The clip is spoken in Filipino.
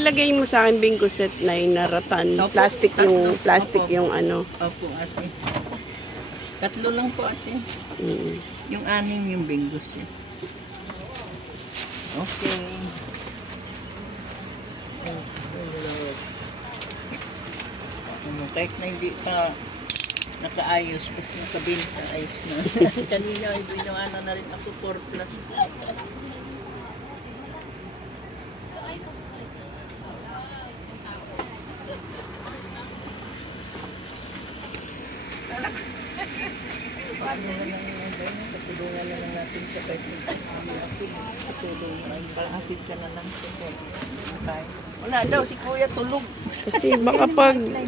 ilagay mo sa akin bingo set na yung naratan. Opo, Plastic yung, tatlo. plastic Opo. yung ano. Opo, ate. Tatlo lang po, ate. Mm. Yung anim yung bingos yun. Okay. Kahit na hindi pa nakaayos, basta nakabinta, ayos na. Kanina ay doon yung ano na rin ako, 4 plus. Patulungan na lang natin sa kahit patulungan. Pangakit ka na lang sa wala daw si kuya tulog. Kasi baka pag